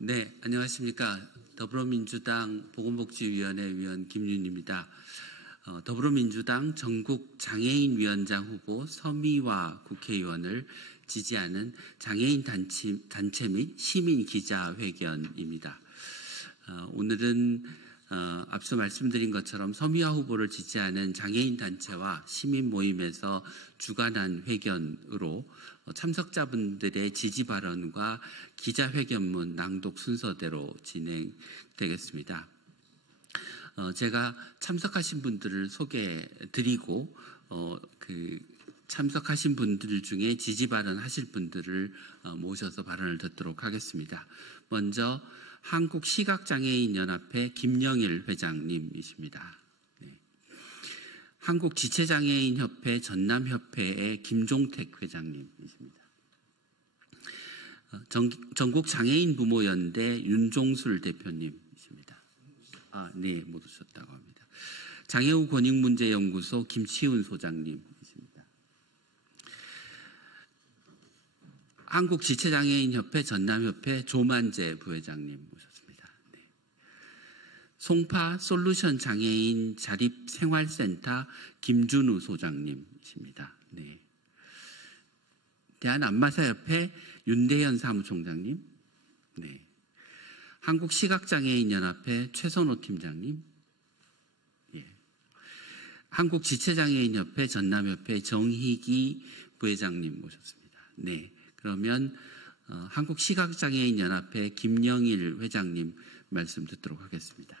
네, 안녕하십니까. 더불어민주당 보건복지위원회 위원 김윤입니다. 더불어민주당 전국장애인위원장 후보 서미화 국회의원을 지지하는 장애인 단체 및 시민기자회견입니다. 오늘은 앞서 말씀드린 것처럼 서미화 후보를 지지하는 장애인 단체와 시민 모임에서 주관한 회견으로 참석자분들의 지지 발언과 기자회견문 낭독 순서대로 진행되겠습니다. 제가 참석하신 분들을 소개드리고 참석하신 분들 중에 지지 발언하실 분들을 모셔서 발언을 듣도록 하겠습니다. 먼저 한국시각장애인연합회 김영일 회장님이십니다. 한국지체장애인협회 전남협회의 김종택 회장님이십니다. 전국장애인부모연대 윤종술 대표님이십니다. 네, 못 오셨다고 합니다. 장애우 권익문제연구소 김치훈 소장님이십니다. 한국지체장애인협회 전남협회 조만재 부회장님 모셨습니다. 네. 송파 솔루션 장애인 자립생활센터 김준우 소장님이십니다. 네. 대한안마사협회 윤대현 사무총장님, 네. 한국시각장애인연합회 최선호 팀장님, 예. 한국지체장애인협회 전남협회 정희기 부회장님 모셨습니다. 네. 그러면 한국시각장애인연합회 김영일 회장님 말씀 듣도록 하겠습니다.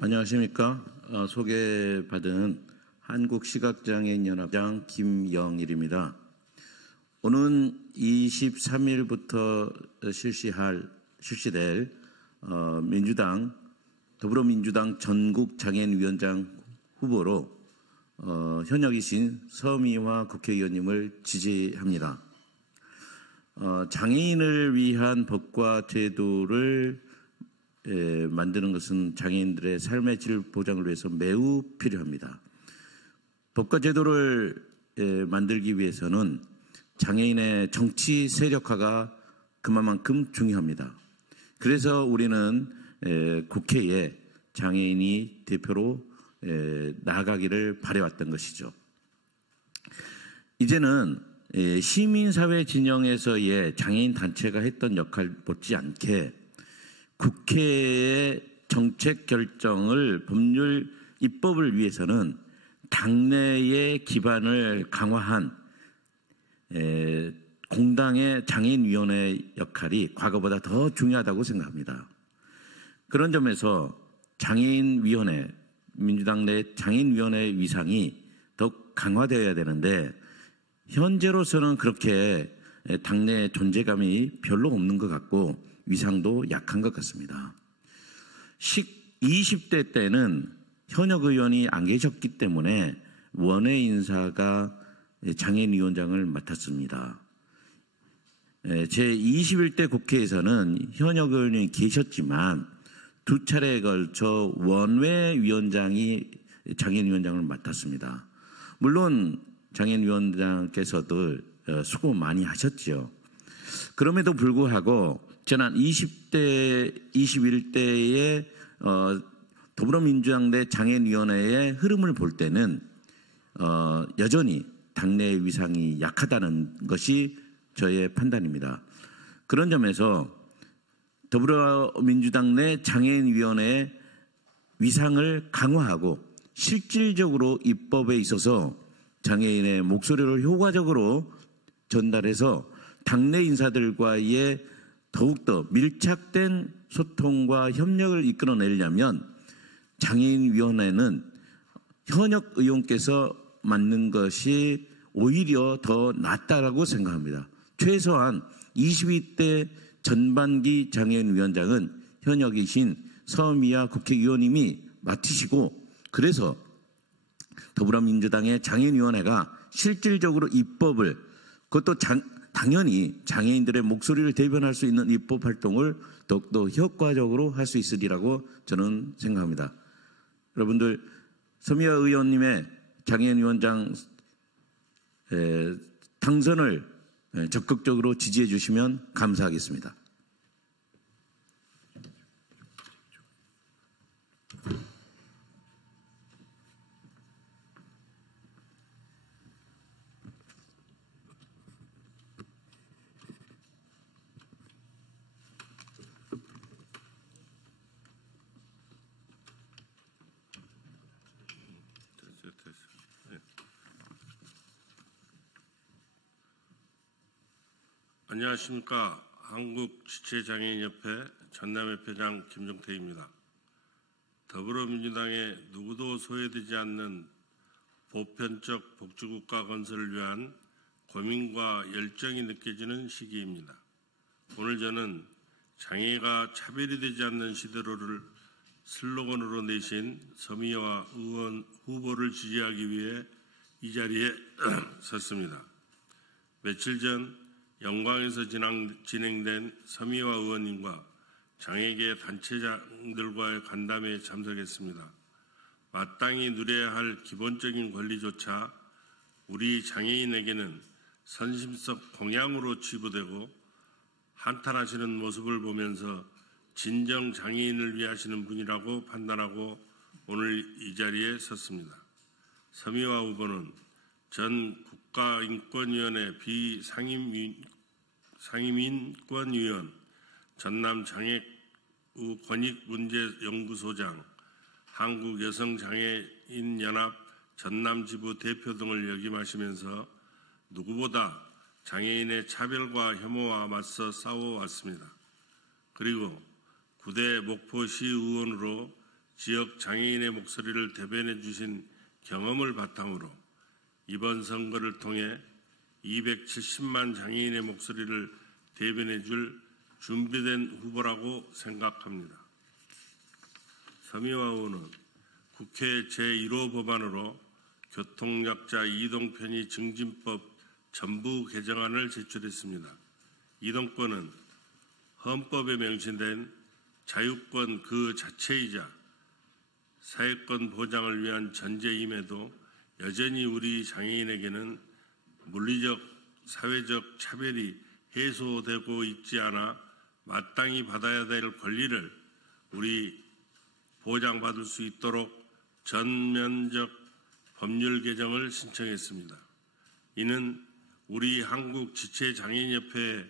안녕하십니까. 소개받은 한국시각장애인연합장 김영일입니다. 오는 23일부터 실시될 더불어민주당 전국장애인위원장 후보로 현역이신 서미화 국회의원님을 지지합니다. 장애인을 위한 법과 제도를 만드는 것은 장애인들의 삶의 질 보장을 위해서 매우 필요합니다. 법과 제도를 만들기 위해서는 장애인의 정치 세력화가 그만큼 중요합니다. 그래서 우리는 국회에 장애인이 대표로 나아가기를 바라왔던 것이죠. 이제는 시민사회 진영에서의 장애인 단체가 했던 역할 못지않게 국회의 정책 결정을 법률 입법을 위해서는 당내의 기반을 강화한 공당의 장애인위원회 역할이 과거보다 더 중요하다고 생각합니다. 그런 점에서 장애인위원회, 민주당 내 장애인위원회 위상이 더욱 강화되어야 되는데 현재로서는 그렇게 당내 존재감이 별로 없는 것 같고 위상도 약한 것 같습니다. 20대 때는 현역 의원이 안 계셨기 때문에 원외 인사가 장애인위원장을 맡았습니다. 제21대 국회에서는 현역 의원이 계셨지만 두 차례에 걸쳐 원외위원장이 장애인위원장을 맡았습니다. 물론 장애인위원장께서도 수고 많이 하셨죠. 그럼에도 불구하고 지난 20대, 21대의 더불어민주당 내 장애인위원회의 흐름을 볼 때는 여전히 당내 위상이 약하다는 것이 저의 판단입니다. 그런 점에서 더불어민주당 내 장애인위원회의 위상을 강화하고 실질적으로 입법에 있어서 장애인의 목소리를 효과적으로 전달해서 당내 인사들과의 더욱더 밀착된 소통과 협력을 이끌어내려면 장애인위원회는 현역 의원께서 맡는 것이 오히려 더 낫다라고 생각합니다. 최소한 22대 전반기 장애인위원장은 현역이신 서미화 국회의원님이 맡으시고 그래서 더불어민주당의 장애인위원회가 실질적으로 입법을 그것도 당연히 장애인들의 목소리를 대변할 수 있는 입법 활동을 더욱더 효과적으로 할 수 있으리라고 저는 생각합니다. 여러분들 서미화 의원님의 장애인위원장 당선을 적극적으로 지지해 주시면 감사하겠습니다. 안녕하십니까. 한국지체장애인협회 전남협회장 김종태입니다. 더불어민주당의 누구도 소외되지 않는 보편적 복지국가 건설을 위한 고민과 열정이 느껴지는 시기입니다. 오늘 저는 장애가 차별이 되지 않는 시대로를 슬로건으로 내신 서미화 의원 후보를 지지하기 위해 이 자리에 섰습니다. 며칠 전 영광에서 진행된 서미화 의원님과 장애계 단체장들과의 간담회에 참석했습니다. 마땅히 누려야 할 기본적인 권리조차 우리 장애인에게는 선심성 공양으로 치부되고 한탄하시는 모습을 보면서 진정 장애인을 위하시는 분이라고 판단하고 오늘 이 자리에 섰습니다. 서미화 후보는 전 국가인권위원회 비상임인권위원, 전남장애권익문제연구소장, 한국여성장애인연합 전남지부 대표 등을 역임하시면서 누구보다 장애인의 차별과 혐오와 맞서 싸워왔습니다. 그리고 9대 목포시 의원으로 지역 장애인의 목소리를 대변해 주신 경험을 바탕으로 이번 선거를 통해 270만 장애인의 목소리를 대변해 줄 준비된 후보라고 생각합니다. 서미화 의원은 국회 제1호 법안으로 교통약자 이동편의 증진법 전부 개정안을 제출했습니다. 이동권은 헌법에 명시된 자유권 그 자체이자 사회권 보장을 위한 전제임에도 여전히 우리 장애인에게는 물리적, 사회적 차별이 해소되고 있지 않아 마땅히 받아야 될 권리를 우리 보장받을 수 있도록 전면적 법률 개정을 신청했습니다. 이는 우리 한국지체장애인협회의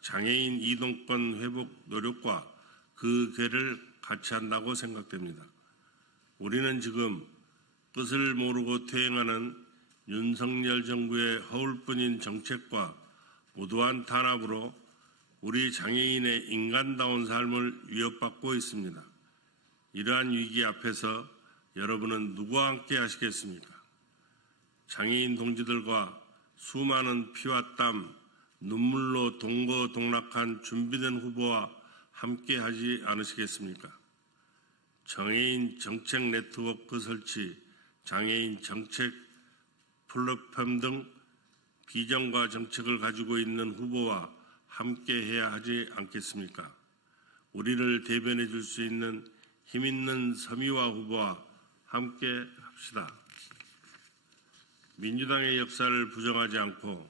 장애인 이동권 회복 노력과 그 궤를 같이 한다고 생각됩니다. 우리는 지금 뜻을 모르고 퇴행하는 윤석열 정부의 허울뿐인 정책과 무도한 탄압으로 우리 장애인의 인간다운 삶을 위협받고 있습니다. 이러한 위기 앞에서 여러분은 누구와 함께 하시겠습니까? 장애인 동지들과 수많은 피와 땀, 눈물로 동거동락한 준비된 후보와 함께 하지 않으시겠습니까? 장애인 정책 네트워크 설치, 장애인 정책 플랫폼 등 비전과 정책을 가지고 있는 후보와 함께 해야 하지 않겠습니까? 우리를 대변해 줄 수 있는 힘있는 서미화 후보와 함께 합시다. 민주당의 역사를 부정하지 않고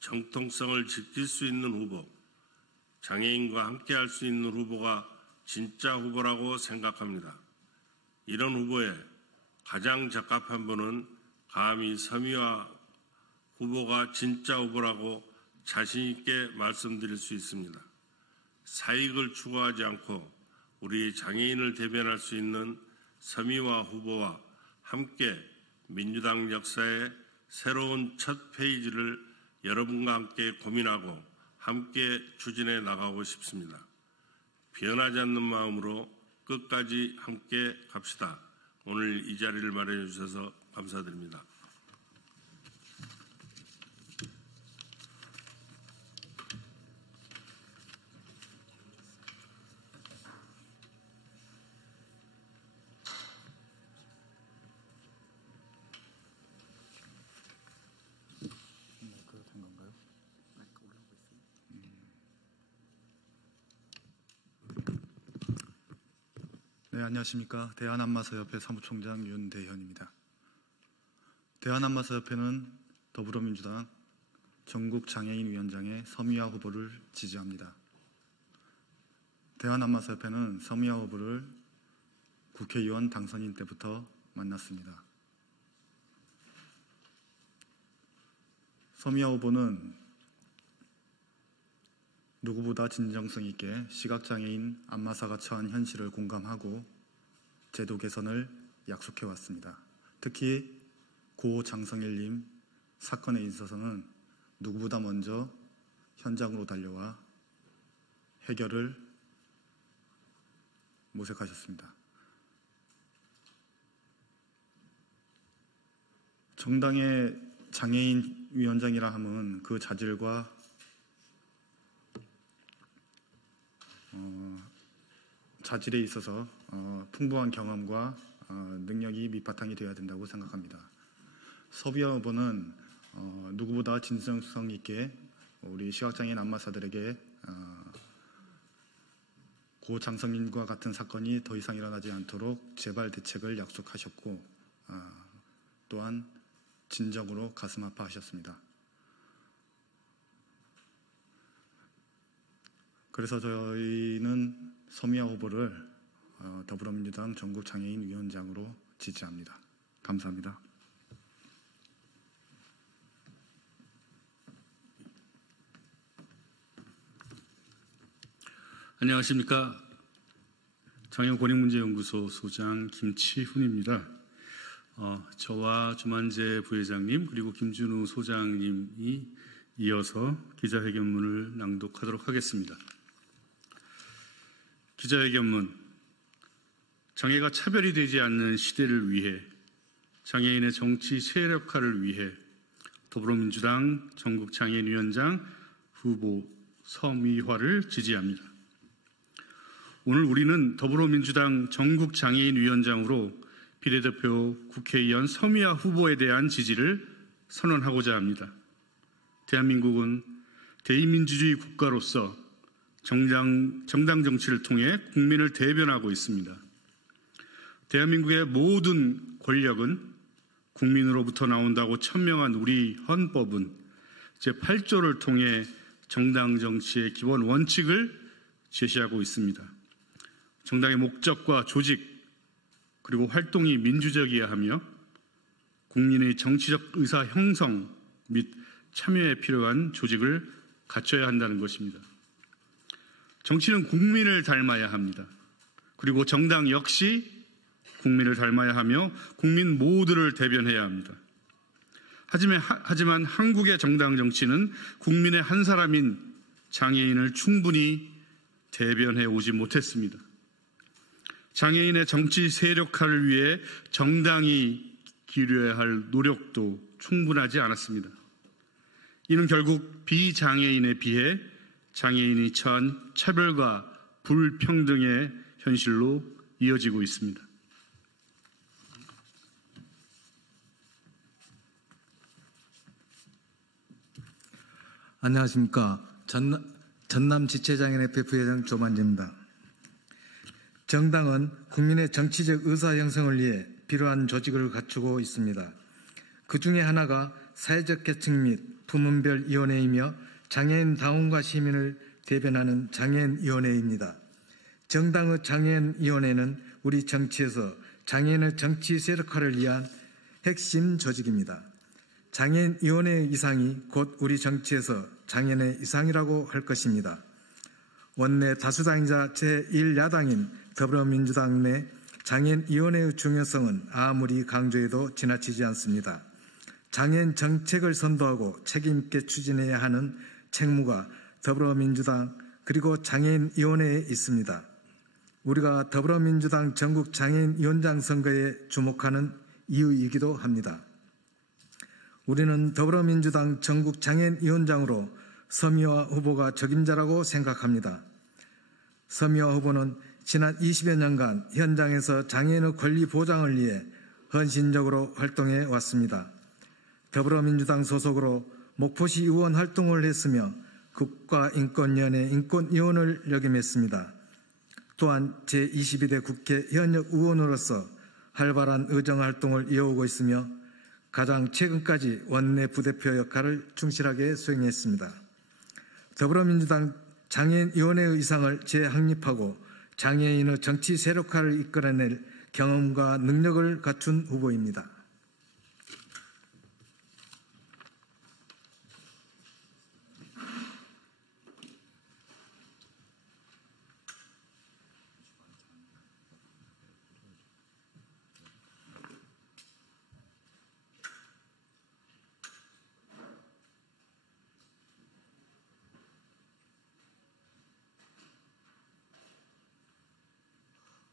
정통성을 지킬 수 있는 후보, 장애인과 함께 할 수 있는 후보가 진짜 후보라고 생각합니다. 이런 후보에 가장 적합한 분은 감히 서미화 후보가 진짜 후보라고 자신 있게 말씀드릴 수 있습니다. 사익을 추구하지 않고 우리 장애인을 대변할 수 있는 서미화 후보와 함께 민주당 역사의 새로운 첫 페이지를 여러분과 함께 고민하고 함께 추진해 나가고 싶습니다. 변하지 않는 마음으로 끝까지 함께 갑시다. 오늘 이 자리를 마련해 주셔서 감사드립니다. 네, 안녕하십니까. 대한안마사협회 사무총장 윤대현입니다. 대한안마사협회는 더불어민주당 전국장애인위원장의 서미화 후보를 지지합니다. 대한안마사협회는 서미화 후보를 국회의원 당선인 때부터 만났습니다. 서미화 후보는 누구보다 진정성 있게 시각장애인 안마사가 처한 현실을 공감하고 제도 개선을 약속해왔습니다. 특히 고 장성일님 사건에 있어서는 누구보다 먼저 현장으로 달려와 해결을 모색하셨습니다. 정당의 장애인 위원장이라 함은 그 자질과 자질에 있어서 풍부한 경험과 능력이 밑바탕이 되어야 된다고 생각합니다. 서미화 후보는 누구보다 진정성 있게 우리 시각장애인 안마사들에게 고 장성인과 같은 사건이 더 이상 일어나지 않도록 재발 대책을 약속하셨고 또한 진정으로 가슴 아파하셨습니다. 그래서 저희는 서미화 후보를 더불어민주당 전국장애인위원장으로 지지합니다. 감사합니다. 안녕하십니까. 장애인권익문제연구소 소장 김치훈입니다. 저와 주만재 부회장님 그리고 김준우 소장님이 이어서 기자회견문을 낭독하도록 하겠습니다. 기자회견문. 장애가 차별이 되지 않는 시대를 위해 장애인의 정치 세력화를 위해 더불어민주당 전국장애인위원장 후보 서미화를 지지합니다. 오늘 우리는 더불어민주당 전국장애인위원장으로 비례대표 국회의원 서미화 후보에 대한 지지를 선언하고자 합니다. 대한민국은 대의민주주의 국가로서 정당 정치를 통해 국민을 대변하고 있습니다. 대한민국의 모든 권력은 국민으로부터 나온다고 천명한 우리 헌법은 제8조를 통해 정당 정치의 기본 원칙을 제시하고 있습니다. 정당의 목적과 조직 그리고 활동이 민주적이어야 하며 국민의 정치적 의사 형성 및 참여에 필요한 조직을 갖춰야 한다는 것입니다. 정치는 국민을 닮아야 합니다. 그리고 정당 역시 국민을 닮아야 하며 국민 모두를 대변해야 합니다. 하지만 한국의 정당 정치는 국민의 한 사람인 장애인을 충분히 대변해 오지 못했습니다. 장애인의 정치 세력화를 위해 정당이 기울여야 할 노력도 충분하지 않았습니다. 이는 결국 비장애인에 비해 장애인이 처한 차별과 불평등의 현실로 이어지고 있습니다. 안녕하십니까. 전남지체장애인협회 부회장 조만재입니다. 정당은 국민의 정치적 의사 형성을 위해 필요한 조직을 갖추고 있습니다. 그 중에 하나가 사회적 계층 및 부문별 위원회이며 장애인 당원과 시민을 대변하는 장애인위원회입니다. 정당의 장애인위원회는 우리 정치에서 장애인의 정치 세력화를 위한 핵심 조직입니다. 장애인위원회의 이상이 곧 우리 정치에서 장애인의 이상이라고 할 것입니다. 원내 다수당이자 제1야당인 더불어민주당 내 장애인위원회의 중요성은 아무리 강조해도 지나치지 않습니다. 장애인 정책을 선도하고 책임 있게 추진해야 하는 책무가 더불어민주당 그리고 장애인위원회에 있습니다. 우리가 더불어민주당 전국장애인위원장 선거에 주목하는 이유이기도 합니다. 우리는 더불어민주당 전국장애인위원장으로 서미화 후보가 적임자라고 생각합니다. 서미화 후보는 지난 20여 년간 현장에서 장애인의 권리 보장을 위해 헌신적으로 활동해 왔습니다. 더불어민주당 소속으로 목포시 의원 활동을 했으며 국가인권위원회 인권위원을 역임했습니다. 또한 제22대 국회 현역 의원으로서 활발한 의정활동을 이어오고 있으며 가장 최근까지 원내 부대표 역할을 충실하게 수행했습니다. 더불어민주당 장애인위원회의 의상을 재확립하고 장애인의 정치 세력화를 이끌어낼 경험과 능력을 갖춘 후보입니다.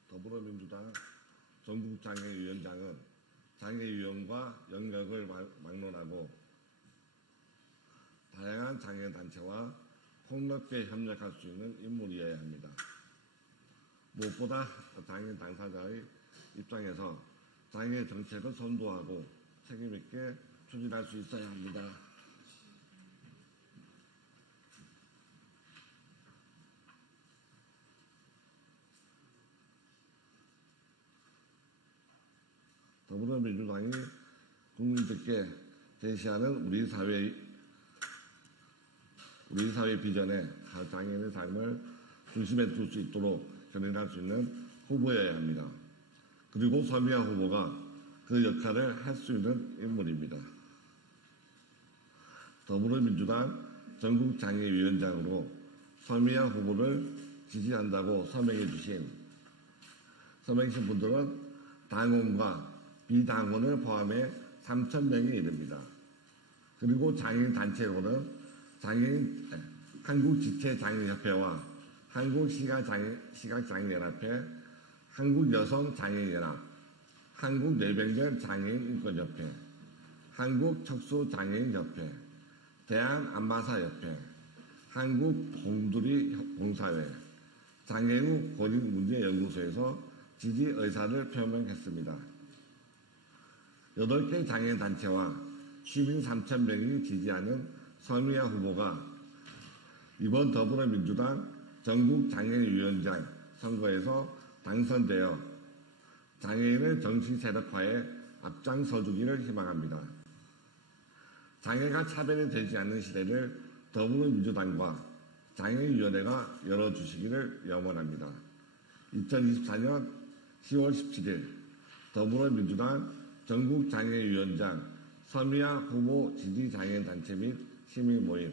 더불어민주당 전국장애위원장은 장애유형과 영역을 막론하고 다양한 장애단체와 폭넓게 협력할 수 있는 인물이어야 합니다. 무엇보다 장애인 당사자의 입장에서 장애 정책을 선도하고 책임있게 추진할 수 있어야 합니다. 더불어민주당이 국민들께 제시하는 우리 사회 비전에 장애인의 삶을 중심에 둘 수 있도록 견인할 수 있는 후보여야 합니다. 그리고 서미화 후보가 그 역할을 할 수 있는 인물입니다. 더불어민주당 전국장애위원장으로 서미화 후보를 지지한다고 서명해 주신 분들은 당원과 비당원을 포함해 3,000명에 이릅니다. 그리고 장애인 단체로는 한국지체장애인협회와 한국시각장애인연합회, 한국여성장애인연합, 한국뇌병변장애인인권협회, 한국척수장애인협회, 대한안마사협회, 한국봉두리봉사회, 장애인 권익문제연구소에서 지지 의사를 표명했습니다. 8개 장애인 단체와 시민 3,000명이 지지하는 서미화 후보가 이번 더불어민주당 전국장애인위원장 선거에서 당선되어 장애인의 정치 세력화에 앞장서주기를 희망합니다. 장애가 차별이 되지 않는 시대를 더불어민주당과 장애인위원회가 열어주시기를 염원합니다. 2024년 10월 17일 더불어민주당 전국장애위원장 서미화 후보 지지장애인 단체 및 시민 모임